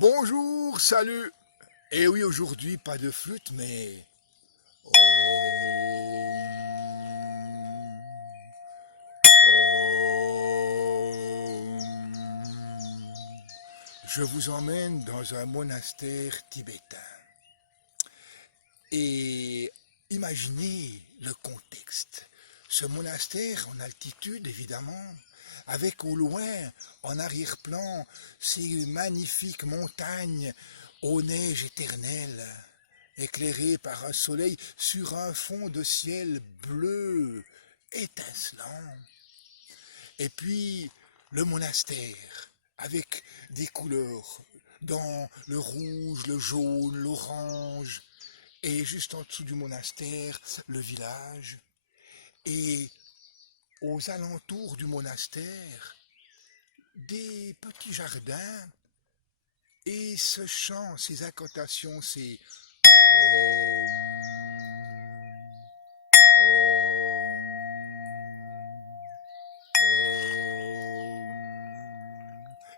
Bonjour, salut. Et oui, aujourd'hui, pas de flûte, mais... Je vous emmène dans un monastère tibétain. Et imaginez le contexte. Ce monastère en altitude, évidemment, avec au loin, en arrière-plan, ces magnifiques montagnes aux neiges éternelles, éclairées par un soleil sur un fond de ciel bleu, étincelant. Et puis, le monastère, avec des couleurs, dans le rouge, le jaune, l'orange, et juste en dessous du monastère, le village. Et aux alentours du monastère, des petits jardins, et ce chant, ces incantations, ces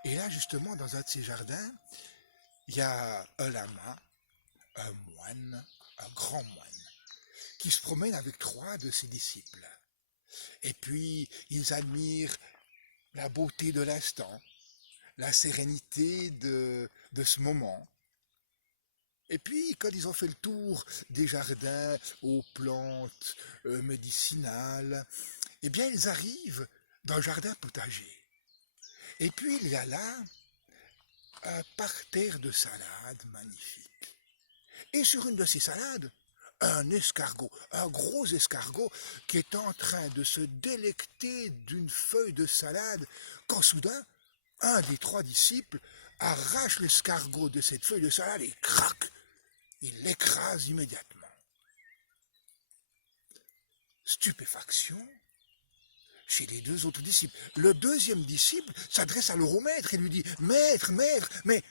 Et là, justement, dans un de ces jardins, il y a un lama, un moine, un grand moine, qui se promène avec 3 de ses disciples. Et puis, ils admirent la beauté de l'instant, la sérénité de ce moment. Et puis, quand ils ont fait le tour des jardins aux plantes médicinales, eh bien, ils arrivent dans le jardin potager. Et puis, il y a là un parterre de salades magnifique. Et sur une de ces salades, un escargot, un gros escargot qui est en train de se délecter d'une feuille de salade, quand soudain, un des 3 disciples arrache l'escargot de cette feuille de salade et crac, il l'écrase immédiatement. Stupéfaction chez les 2 autres disciples. Le 2e disciple s'adresse alors au maître et lui dit « Maître, mais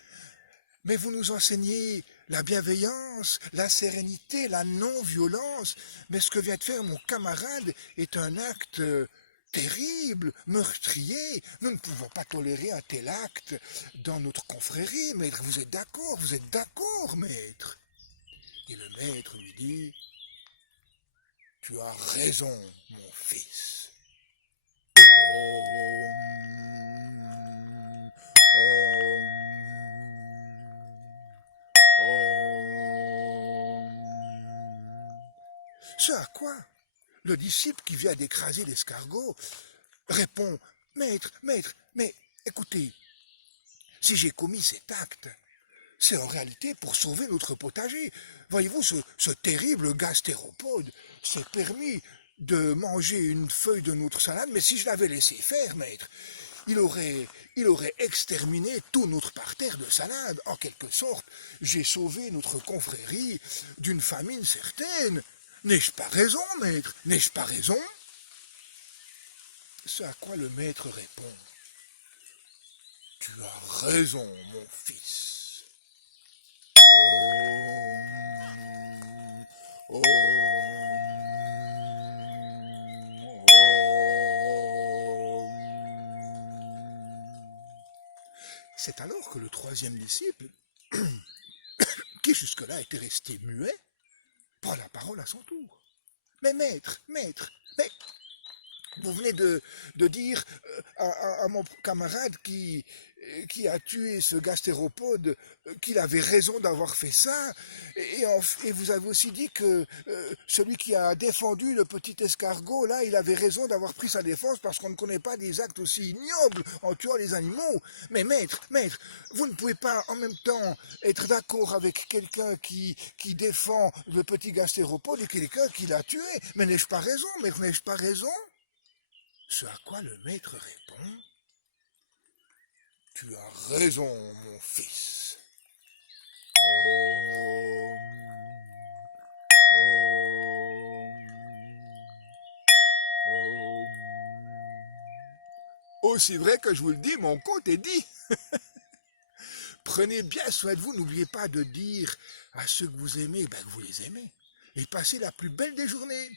vous nous enseignez la bienveillance, la sérénité, la non-violence, mais ce que vient de faire mon camarade est un acte terrible, meurtrier. Nous ne pouvons pas tolérer un tel acte dans notre confrérie, maître. Vous êtes d'accord, maître ?» Et le maître lui dit « Tu as raison, mon fils. » Ce à quoi le disciple qui vient d'écraser l'escargot répond « Maître, mais écoutez, si j'ai commis cet acte, c'est en réalité pour sauver notre potager. Voyez-vous, ce terrible gastéropode s'est permis de manger une feuille de notre salade, mais si je l'avais laissé faire, maître, il aurait exterminé tout notre parterre de salade. En quelque sorte, j'ai sauvé notre confrérie d'une famine certaine. N'ai-je pas raison, maître? N'ai-je pas raison ?» Ce à quoi le maître répond « Tu as raison, mon fils. » C'est alors que le 3e disciple, qui jusque-là était resté muet, prend la parole à son tour. « Mais maître, mais vous venez de dire à mon camarade qui a tué ce gastéropode qu'il avait raison d'avoir fait ça, et vous avez aussi dit que celui qui a défendu le petit escargot, là, il avait raison d'avoir pris sa défense parce qu'on ne connaît pas des actes aussi ignobles en tuant les animaux. Mais maître, vous ne pouvez pas en même temps être d'accord avec quelqu'un qui défend le petit gastéropode et quelqu'un qui l'a tué. Mais n'ai-je pas raison, maître, n'ai-je pas raison ?» Ce à quoi le maître répond « Tu as raison, mon fils. » Aussi vrai que je vous le dis, mon compte est dit. Prenez bien soin de vous, n'oubliez pas de dire à ceux que vous aimez que vous les aimez. Et passez la plus belle des journées.